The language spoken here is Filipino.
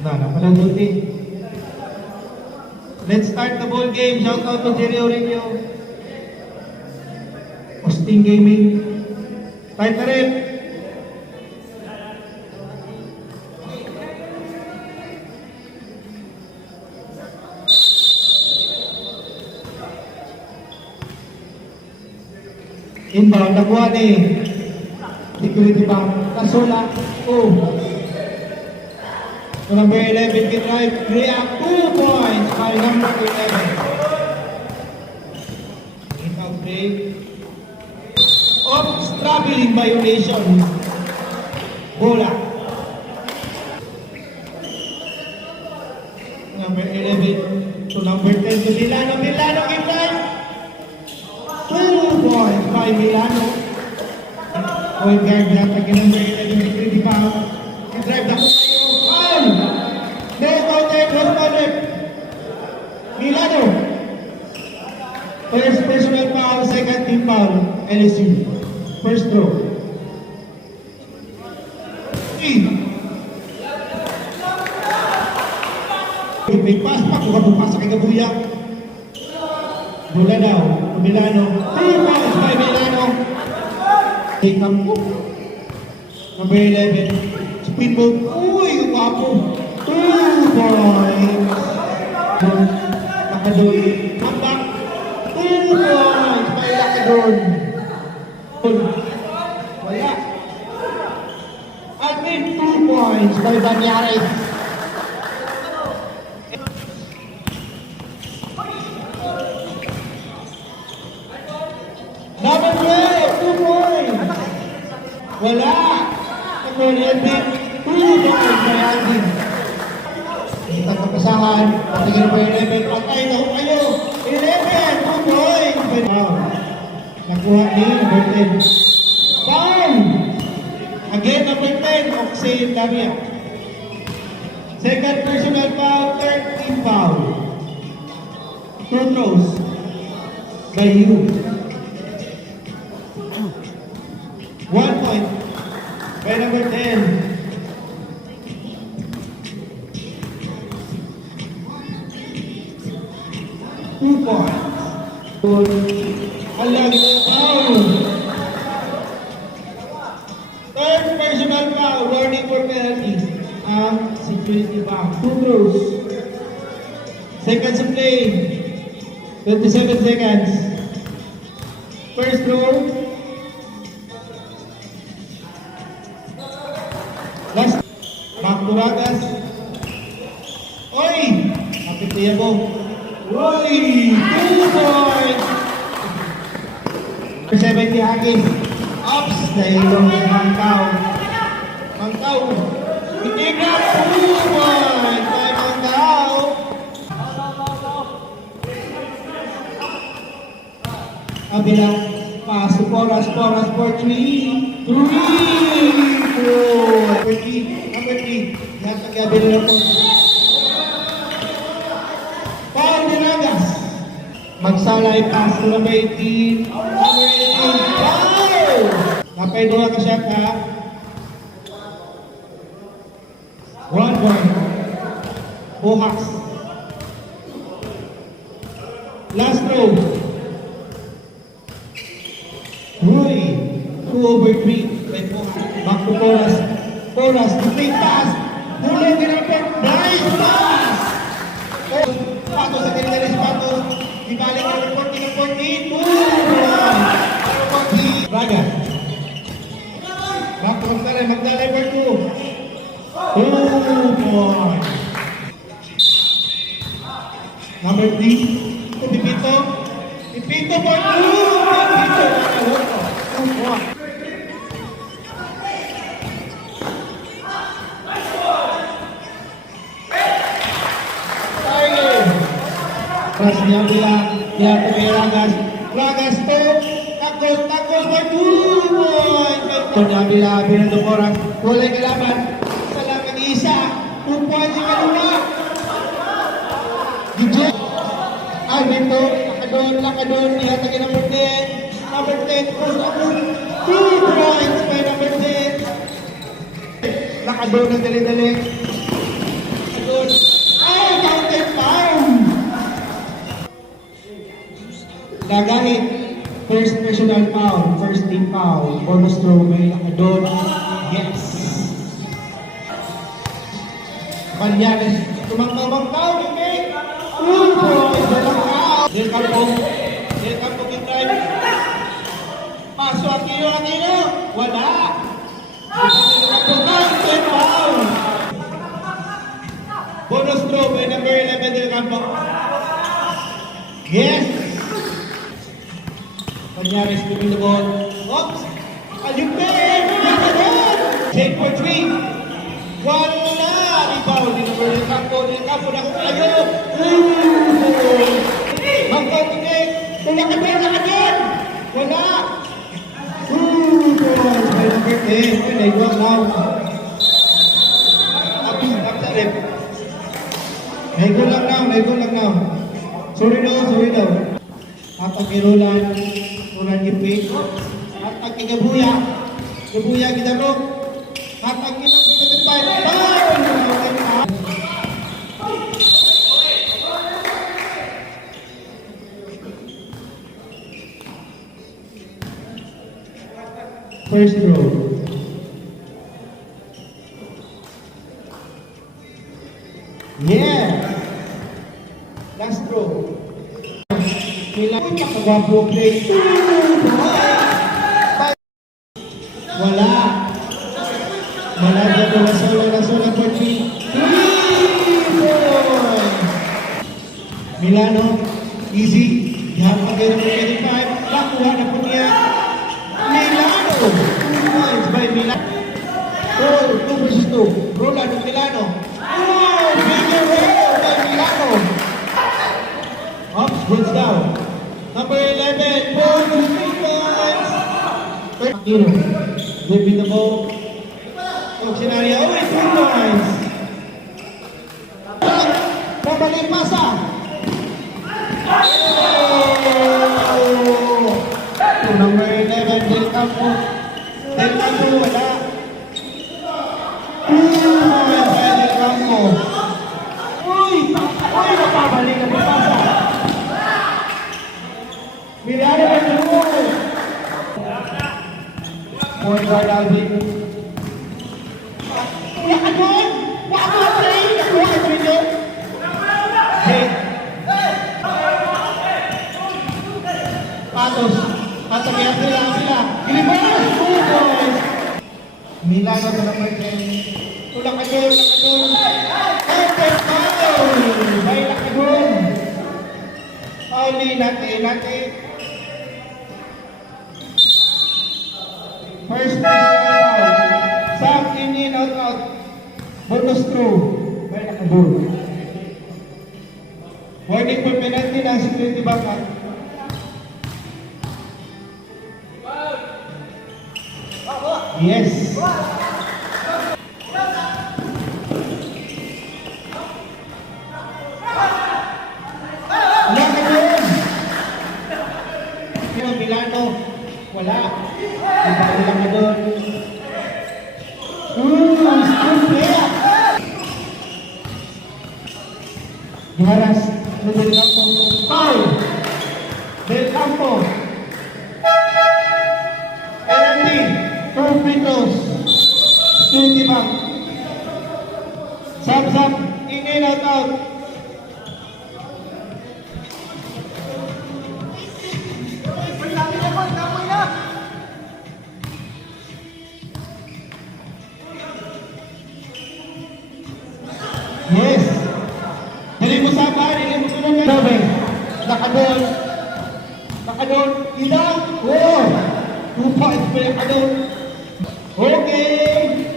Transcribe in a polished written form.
Napalabuti. Let's start the ball game. Shout out to Jerry Aurelio. Austin Gaming. Tight na rin. Inbound, nakuha ni security bank. Kasola. Oh. So number 11 can drive. React 2 points by number 11. Itaw break. Of struggling violation. Bola. Number 11 to number 10 to Milano. Milano can drive. 2 points by Milano. Point guard that again number 11 security bank. Can drive the foul. No counted, no counted. Milano. First personal foul, second team foul. LSU. First throw. May pass pa, kung kapupasa kay Gabuya. Bola daw, Milano. 2 points by Milano. Take up po. Number 11. Spin move. Uy, wapo. 2 points. Lakadon. Comeback. 2 points by Lakadon. Wala. Admin 2 points by Banyares. Number 12, 2 points. Wala. Number 11, 2 points by Alvin. Kita kapasahan. Patingin number 11. Patay na kayo. 11, 2 points. Nakuha ni number 10. Foul. Again, number 10, Oxy Damia. Second personal foul, third team foul. 2 throws by you. 1 point by number 10. Two points. Alag na foul. Third personal foul, warning for penalty. Security back. 2 throws. Seconds of play. 27 seconds. First throw. Last. Magturagas. Oy! Kapitiya mo. Oy! 2 points! 70 Hagin. Ups! Dahil yung Mangkaw. Mangkaw. Itiga. 2 points! By Mangkaw. Kabila. Pass to Poras. Poras for 3. 3 Number 3. Yan ang gabi nila po. Paul Dinagas. Magsalay pass to number 18. Number 18. Foul! Napay doon ka siya ka. 1 point. Buhaks. Last throw. Roy. 2/3. Back to Poras. Poras, complete pass. Hulog ginapit. Nice pass! Pato sa kanilang pato. Ibalik ang 14-14. 2-1. Raga. Back to Magdalay for 2. 2 points. Number 3. Pipito. Pipito for 2. Pipito. 2 points. Pas niya Ragas. Ragas to. Takos by 2 points. Ito niya bilang orang. Boleh kilaban. Salah mag-isa. 2 points yung kaluna. DJ. Ay, Bento. Lakadon. Ihatagin number 10. Number 10. Push up. 2 points by number 10. Lakadon ng dali-dali. nakadun. Ay, counted foul! Dagahit. First personal foul, first team foul. Bonus throw, may nakadun. Yes! Panyanes, tumangkaw-mangkaw, okay? Boy, tumangkaw! Del Campo yung drive. Paso, Aquino! Wala! Counted foul! Bonus throw by number 11 Del Campo. Yes! Panyares to the ball. Oops! Alipin! Take for 3. Wala! Rebound ni number Del Campo. Del Campo na kung kayo. Mangkaw tingin. Nakadin! Wala! By number 10. Naigwag now. Up sa rep. Naigwag lang now. Sorry daw. At ang kirulan, kurang ipit. At ang kigabuya. Gabuya gidaro. At ang ilang pinatipay. First row. Yeah! Last row. Kailangan makagapo play. Wala. Wala dito na sola for 3. Milano, easy. Dihan pa kayo ng 25. Nakuha na po niya. Milano. 2 points by Milano. 2 versus 2. Rolando Milano. Bigger roll by Milano. Ups, goods down. Number 11, 4 to 3 points. Aquino, whipping the ball. Scenario, 2 points. Babalik pasa. Number 11, Del Campo. Wala. 2 points by Del Campo. Uy, napabalik na pasa. Milano na ito. Point guard Alvin. Nakadun! Nakadun! Nakadun! Hey! Patos! Patagyan sila! Gilibas! 2 points! Milano na naman kayo. Nakadun! Open foul! May nakadun! Pauli natin. First foul. Sam in, out. Bonus throw. May nakabul. Warning for penalty ng security backup. Yes. Nakabul. Milano. Wala. Ibalik lang na doon. Still player. Giharas. Del Campo. Foul. Del Campo. Penalty. 2 free throws. Security back. Sub. In, out. Yes. Dali mo sabar, dali mo tulungan. Sabi. Nakadon. Ilang. 2 points pa nakadon. Okay.